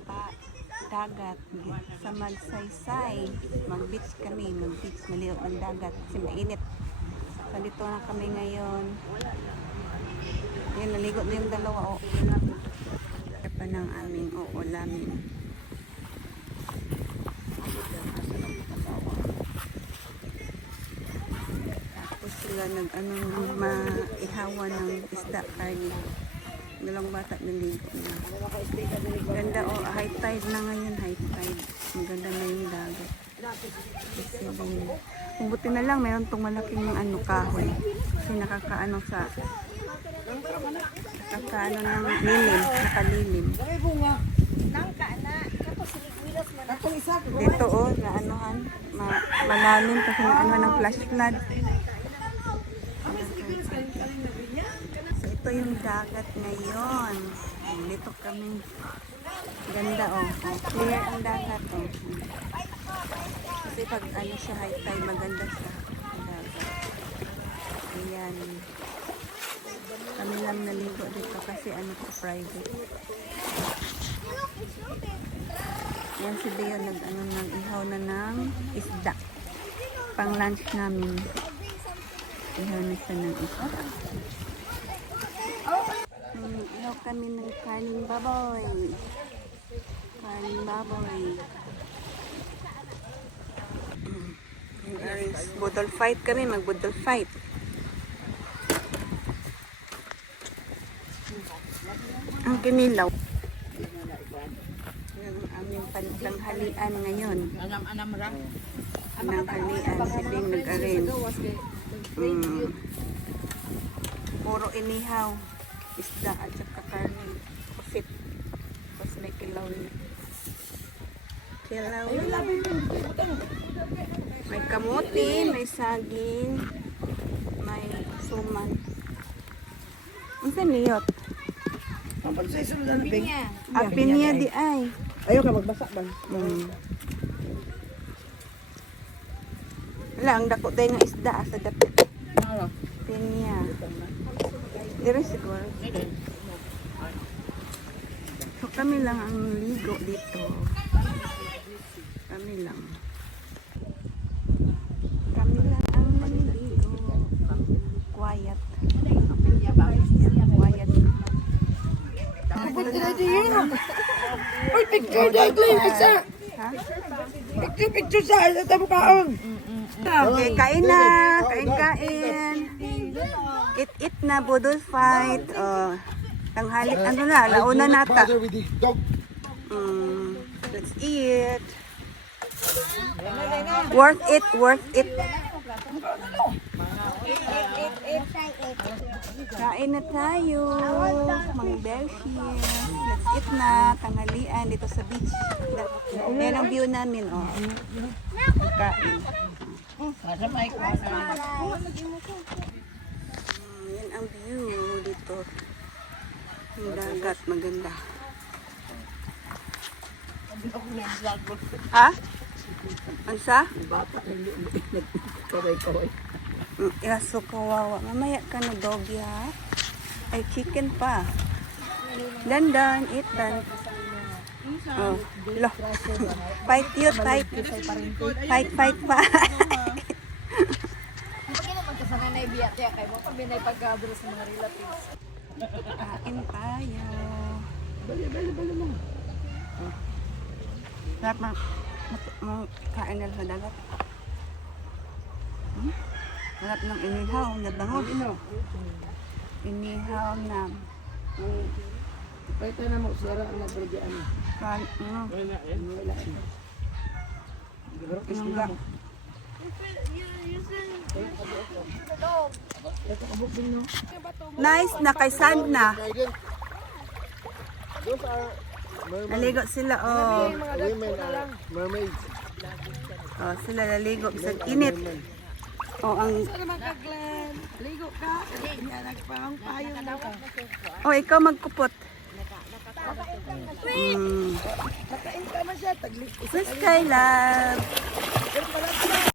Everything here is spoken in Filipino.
sa dagat sa Magsaysay. Mag-beach kami, maliot ng dagat kasi mainit. So dito na kami ngayon. Yan, naligo na yung dalawa. Ito pa ng aming uulamin. Tapos sila maihawa ng isda karne. Dalawang bata naligo na. Ganda high tide na ngayon, high tide. Maganda na yung dagat. Kasi kung buti na lang mayroon tong malaking kahoy. Kasi nakakaano ng lilim, nakalilim. Dito na malalim kasi ng flash flood. Ito yung dagat ngayon. Dito kami. Ganda clear ang dagat Kasi pag siya high tide, maganda siya ang dagat. Ayan. Kami lang naligo dito kasi private. Ayan si Beo nag-ihaw na ng isda. Pang lunch namin. Ihaw na siya ng isda. Ihaw kami ng kaning baboy. Kaning baboy. Budol fight kami, mag-budol fight. Ang kinilaw. Yung aming pantanghalian ngayon. Pantanghalian, siling nag-arrange. Puro inihaw. Isda at saka karne. Pusit. Tapos may kilaw niya. Kilaw. May kamuti, may saging, may suman. Ang saniyot. Pinya di ay. Ayaw ka magbasa ba? Wala, ang dako tayo ng isda sa dapit. Pinya. Dito siguro. So kami lang ang ligo dito. Kami lang. Kami lang ang naliligo. Quiet. Quiet. Uy, picture dagling isa. Ha? Picture sa tabukaon. Okay, kain na. Kain. Eat na, budol fight. Tanghalit, launa nata. Let's eat. Worth it. Kain na tayo. Mga Belshi. Let's eat na. Tanghalian dito sa beach. Yan ang view namin. Kain. Yan ang view dito. Yung dagat, maganda. Ha? Ansa? Yaso kawawa. Mamaya ka na doggy ha? Ay chicken pa. Dandan, eat dan. Lo. Fight you, fight. Fight pa. Kain tayo. Bali mo. Sarap kain na sa dagat. Sarap ng inihaw na bango. Inihaw na. Pwede na mo sira ang nabrigyan. Nice na kay sand na. Those are Naligo sila women are mermaids. Sila naligo sa init. Ang Ligo ka. Nagpahang payo na. ikaw magkupot. Nakain ka na siya. Miss Kay Love.